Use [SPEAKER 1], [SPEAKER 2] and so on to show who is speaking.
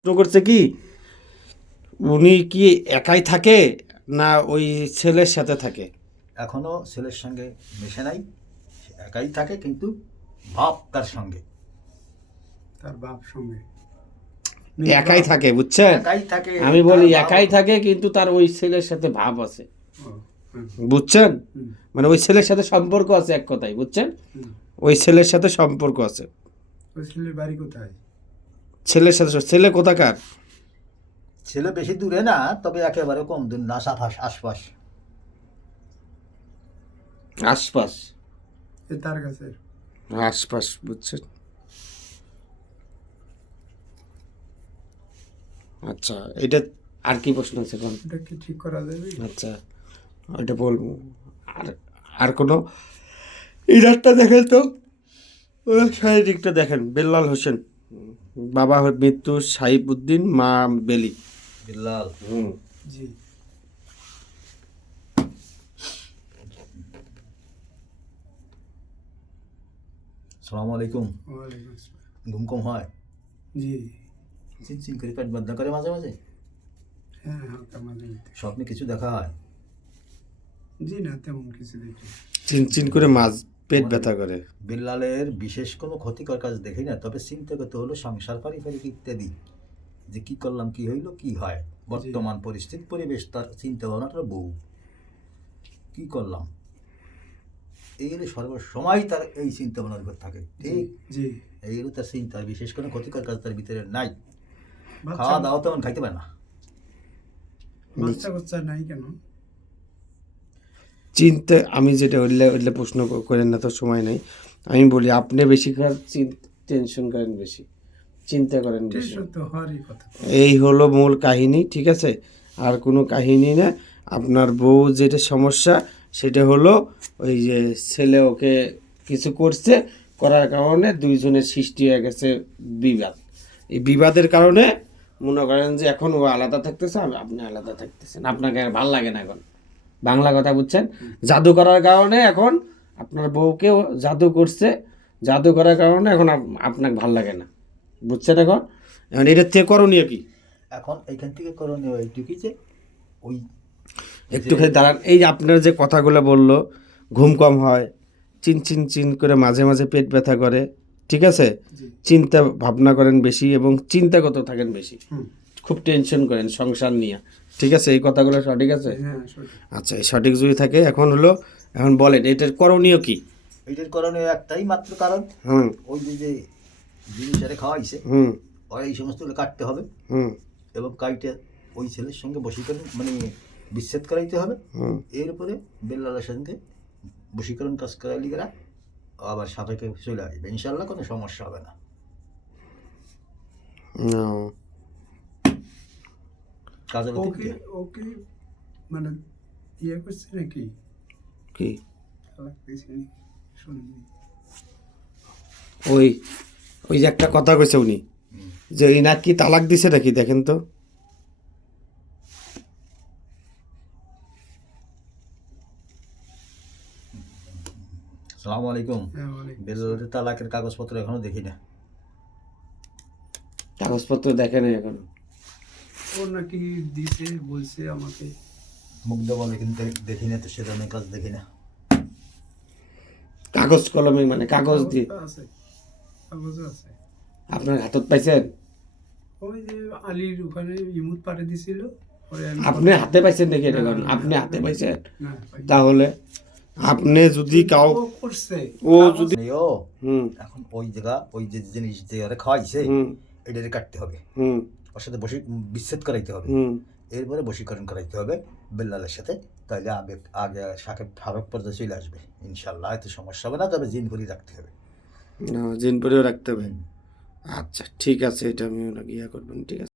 [SPEAKER 1] প্রশ্ন করছে কি উনি কি একাই থাকে না ওই ছেলের সাথে থাকে?
[SPEAKER 2] এখনো ছেলের সঙ্গে মেশে নাই, সে একাই থাকে, কিন্তু ভাব তার সঙ্গে,
[SPEAKER 3] তার বাপ সঙ্গে
[SPEAKER 1] একাই থাকে, বুঝছেন?
[SPEAKER 2] একাই থাকে।
[SPEAKER 1] আমি বলি
[SPEAKER 2] তার
[SPEAKER 1] একাই
[SPEAKER 2] ভাব-
[SPEAKER 1] থাকে কিন্তু তার ওই ছেলের সাথে ভাব আছে,
[SPEAKER 3] ও, হুম,
[SPEAKER 1] বুঝছেন?
[SPEAKER 3] হুম,
[SPEAKER 1] মানে ওই ছেলের সাথে সম্পর্ক আছে, এক কথায়, বুঝছেন?
[SPEAKER 3] হুম।
[SPEAKER 1] ওই ছেলের সাথে সম্পর্ক আছে।
[SPEAKER 3] ওই ছেলের বাড়ি কোথায়?
[SPEAKER 1] ছেলের সাথে ছেলে কোথাকার?
[SPEAKER 2] ছেলে বেশি দূরে না, তবে একেবারে কম দূর না, আশপাশ।
[SPEAKER 1] আশপাশ?
[SPEAKER 3] এ তার কাছে।
[SPEAKER 1] আশপাশ, বুঝছেন? আচ্ছা, এটা আর কি প্রশ্ন আছে কোন?
[SPEAKER 3] এটা কি ঠিক করা যাবে?
[SPEAKER 1] আচ্ছা, ওইটা বলবো। আর আর কোনো ইরারটা দেখেন তো, শারীরিকটা দেখেন। বেল্লাল হোসেন, বাবা মৃত্যু সাইফুদ্দিন, মা বেলি।
[SPEAKER 2] বিল্লাল।
[SPEAKER 1] হুম।
[SPEAKER 3] জি।
[SPEAKER 2] সালাম আলাইকুম।
[SPEAKER 3] ওয়ালাইকুম আসসালাম।
[SPEAKER 2] ঘুম কম হয়?
[SPEAKER 3] জি।
[SPEAKER 2] চিনচিন করে পেট ব্যথা করে মাঝে মাঝে?
[SPEAKER 3] হ্যাঁ, হালকা মাঝে মধ্যে।
[SPEAKER 2] স্বপ্নে কিছু দেখা হয়?
[SPEAKER 3] জি না, তেমন কিছু দেখি।
[SPEAKER 1] চিনচিন করে পেট ব্যথা করে।
[SPEAKER 2] বিল্লালের বিশেষ কোনো ক্ষতিকর কাজ দেখি না, তবে চিন্তা করতে হলো সংসার, পারিবারিক ইত্যাদি, যে কি করলাম, কি হইলো, কি হয়, বর্তমান পরিস্থিতি, পরিবেশ, তার চিন্তা ভাবনাটার বউ, কি করলাম, এই হলো সর্বসময় তার এই চিন্তা ভাবনার উপর থাকে। ঠিক,
[SPEAKER 3] জি।
[SPEAKER 2] এই হলো তার চিন্তা। বিশেষ কোনো ক্ষতিকর কাজ তার ভিতরে নাই।
[SPEAKER 3] বাচ্চা
[SPEAKER 2] খাওয়া দাওয়া তেমন খাইতে পারে না।
[SPEAKER 3] কাচ্চা নাই কেন?
[SPEAKER 1] চিন্তা, আমি যেটা উঠলে প্রশ্ন করেন না, তো সময় নেই। আমি বলি আপনি বেশি টেনশন করেন বেশি, চিন্তা করেন বেশি,
[SPEAKER 3] টেনশন তো হওয়ারই কথা।
[SPEAKER 1] এই হলো মূল কাহিনী, ঠিক আছে? আর কোনো কাহিনী না। আপনার বউ যেটা সমস্যা, সেটা হলো ওই যে ছেলে ওকে কিছু করছে, করার কারণে দুইজনের সৃষ্টি হয়ে গেছে বিবাদ। এই বিবাদের কারণে মনে করেন যে এখন ও আলাদা থাকতেছে, আপনি আলাদা থাকতেছেন, আপনাকে আর ভাল লাগে না এখন। বাংলা কথা বুঝছেন? জাদু করার কারণে এখন আপনার বউকে জাদু করছে, জাদু করার কারণে এখন আপনাকে ভাল লাগে না, বুঝছেন? এখন এখন এটার থেকে করণীয় কি?
[SPEAKER 2] এখন এইখান থেকে করণীয় এইটুকুই যে ওই
[SPEAKER 1] একটুখানি দাঁড়ান। এই যে আপনার যে কথাগুলো বললো, ঘুম কম হয়, চিন করে মাঝে মাঝে পেট ব্যথা করে, ঠিক আছে?
[SPEAKER 3] জি।
[SPEAKER 1] চিন্তা ভাবনা করেন বেশি এবং চিন্তাগত থাকেন বেশি,
[SPEAKER 3] হুম।
[SPEAKER 1] খুব টেনশন করেন সংসার নিয়ে, ঠিক আছে? এই কথাগুলো সঠিক আছে?
[SPEAKER 3] হ্যাঁ, সঠিক।
[SPEAKER 1] আচ্ছা, এই সঠিক যদি থাকে, এখন বলেন এটার করণীয় কি?
[SPEAKER 2] এইটার করণীয় একটাই মাত্র কারণ,
[SPEAKER 1] হুম,
[SPEAKER 2] ওই যে জিনিসটারে খাওয়াইছে,
[SPEAKER 1] হুম,
[SPEAKER 2] ওরা এই সমস্তগুলো কাটতে হবে,
[SPEAKER 1] হুম,
[SPEAKER 2] এবং কাইটে ওই ছেলের সঙ্গে বশীকরণ, মানে বিচ্ছেদ করাইতে হবে।
[SPEAKER 1] হুম।
[SPEAKER 2] এর উপরে বেল্লালের সঙ্গে বশীকরণ কাজ করাইলে গেরা আবার সাপেক্ষে চলে আসবে, ইনশাল্লাহ কোনো সমস্যা হবে না।
[SPEAKER 1] ও,
[SPEAKER 2] কাজের
[SPEAKER 3] ওকে
[SPEAKER 2] অতীতে
[SPEAKER 3] ওকে মানে ইয়ে করছে নাকি?
[SPEAKER 1] কি?
[SPEAKER 3] তালাক দিয়েছে নাকি? শুনিনি।
[SPEAKER 1] ওই ওই যে একটা কথা কইছে উনি, যে এই নাকি তালাক দিছে নাকি, দেখেন তো।
[SPEAKER 2] আসসালামু আলাইকুম।
[SPEAKER 3] হ্যাঁ, অনেক।
[SPEAKER 2] বেল্লালের তালাকের কাগজপত্র এখনো দেখি না।
[SPEAKER 1] কাগজপত্র দেখে নাই এখন।
[SPEAKER 3] ও নাকি দিছে, বলছে আমাকে।
[SPEAKER 2] মুগ্ধ বলে, কিন্তু দেখি না, তো সে ধরনের কাজ দেখি না।
[SPEAKER 1] কাগজ কলমে মানে কাগজ দিয়ে
[SPEAKER 3] কাগজটা আছে, কাগজও আছে।
[SPEAKER 1] আপনার হাতত পাইছেন?
[SPEAKER 3] ওই যে আলীর ওখানে ইমুদ পাঠিয়ে দিছিল, পরে আমি
[SPEAKER 1] আপনি হাতে পাইছেন দেখে
[SPEAKER 3] না,
[SPEAKER 1] দেখুন,
[SPEAKER 3] না,
[SPEAKER 1] আপনি
[SPEAKER 3] না,
[SPEAKER 1] হাতে পাইছেন?
[SPEAKER 3] না, পাইনি।
[SPEAKER 1] তাহলে আপনি যদি কাউ
[SPEAKER 3] ও করছে,
[SPEAKER 1] ও
[SPEAKER 3] কাগজ-
[SPEAKER 1] যদি
[SPEAKER 2] ও
[SPEAKER 1] হুম,
[SPEAKER 2] এখন ওই জায়গা, ওই যে জিনিস যে ওরা খাওয়াইছে,
[SPEAKER 1] হুম,
[SPEAKER 2] এটারে কাটতে হবে,
[SPEAKER 1] হুম,
[SPEAKER 2] ওর সাথে বিচ্ছেদ করাইতে হবে,
[SPEAKER 1] হুম।
[SPEAKER 2] এরপরে বশীকরণ করাইতে হবে বেল্লালের সাথে। তাহলে আগে সাবেক পর্যায়ে চলে আসবে, ইনশাল্লাহ এতে সমস্যা হবে না। তবে জিন ভরি রাখতে হবে।
[SPEAKER 1] জিন পরেও রাখতে হবে। আচ্ছা, ঠিক আছে, এটা আমি ইয়া করবেন, ঠিক আছে।